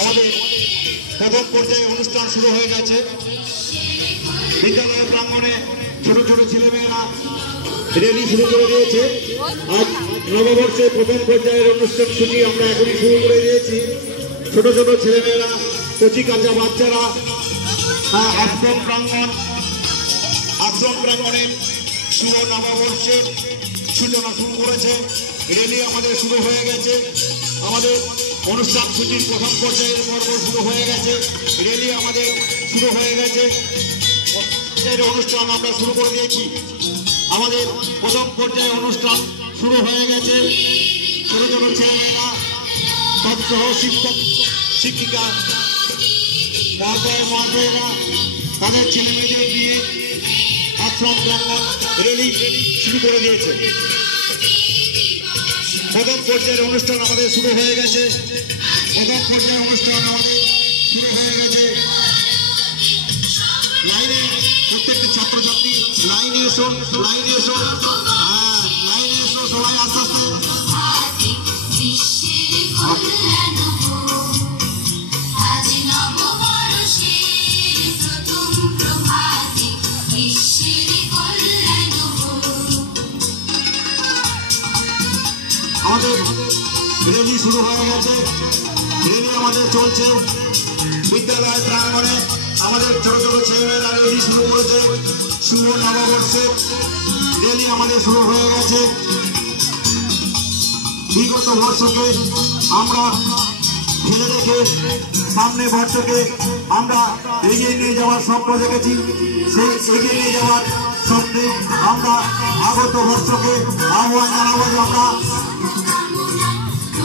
আমাদের প্রথম পর্যায়ে অনুষ্ঠান শুরু হয়ে গেছে। বিদ্যালয় প্রাঙ্গণে ছোট ছোট ছেলেমেয়েরা র্যালি শুরু করে দিয়েছে। আজ নববর্ষের প্রথম পর্যায়ের অনুষ্ঠান সূচি আমরা এখনই শুরু করে দিয়েছি। ছোট ছোট ছেলেমেয়েরা, কচি কাঁচা বাচ্চারা আশ্রম প্রাঙ্গণে শুভ নববর্ষের সূচনা শুরু করেছে। র্যালি আমাদের শুরু হয়ে গেছে। আমাদের অনুষ্ঠান সূচির প্রথম পর্যায়ের পর্ব শুরু হয়ে গেছে। র্যালি আমাদের শুরু হয়ে গেছে। অনুষ্ঠান আমরা শুরু করে দিয়েছি। আমাদের প্রথম পর্যায়ে অনুষ্ঠান শুরু হয়ে গেছে। ছোট ছোট ছেলেমেয়েরা, তৎসহ শিক্ষক শিক্ষিকা, মহাশয়েরা তাদের ছেলেমেয়েদের নিয়ে আশ্রম প্রাঙ্গণ র্যালি শুরু করে দিয়েছে। প্রথম পর্যায়ের অনুষ্ঠান আমাদের শুরু হয়ে গেছে। প্রথম পর্যায়ের অনুষ্ঠান আমাদের শুরু হয়ে গেছে। লাইনে প্রত্যেকটি ছাত্রছাত্রী লাইনে এসো, লাইনে এসো, লাইনে এসো সবাই আস্তে আস্তে। আমাদের র্যালি শুরু হয়ে গেছে। র্যালি আমাদের চলছে বিদ্যালয় প্রাঙ্গণে। আমাদের ছোট ছোট ছেলেমেয়েরা র্যালি শুরু করেছে। শুভ নববর্ষের র্যালি আমাদের শুরু হয়ে গেছে। বিগত বর্ষকে আমরা ফেলে রেখে সামনে বর্ষকে আমরা এগিয়ে নিয়ে যাওয়ার স্বপ্ন দেখেছি। সেই এগিয়ে নিয়ে যাওয়ার স্বপ্নে আমরা আগত বর্ষকে আহ্বান জানাবো যে আমরা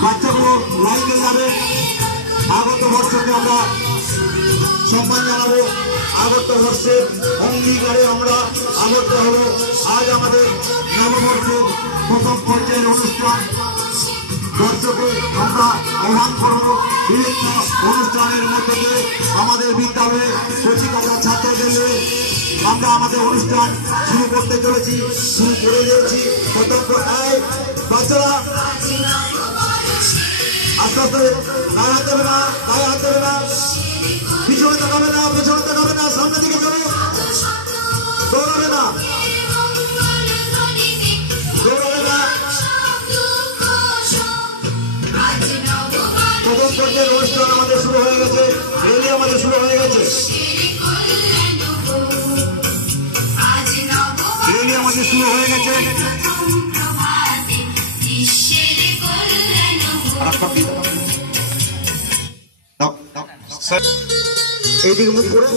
বাচ্চাগুলো লাইনে যাবে। আগত বর্ষকে আমরা সম্মান জানাবো। আগত বর্ষের অঙ্গীকারে আমরা আগত হব। আজ আমাদের নববর্ষের প্রথম পর্যায়ের অনুষ্ঠান। দর্শকে আমরা আহ্বান করব। বিভিন্ন অনুষ্ঠানের মধ্যে দিয়ে আমাদের বিদ্যালয়ে কচি কাঁচা ছাত্রদের আমরা আমাদের অনুষ্ঠান শুরু করতে চলেছি, শুরু করে দিয়েছি। প্রথম বাচ্চারা আস্তে আস্তে গায়ে হাত দেবে না, গায়ে হাত দেবে না, পিছনে তাকাবে না, পেছনে তাকাবে না, সামনের দিকে চলো, দৌড়াবে না, দৌড়াবে না। প্রথম পর্যায়ের অনুষ্ঠান আমাদের শুরু হয়ে গেছে। র্যালি আমাদের শুরু হয়ে গেছে। র্যালি আমাদের শুরু হয়ে গেছে। এইদিকে মুখ করে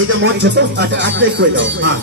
এইটা মন ছোট, আচ্ছা আটটাই করে দাও। হ্যাঁ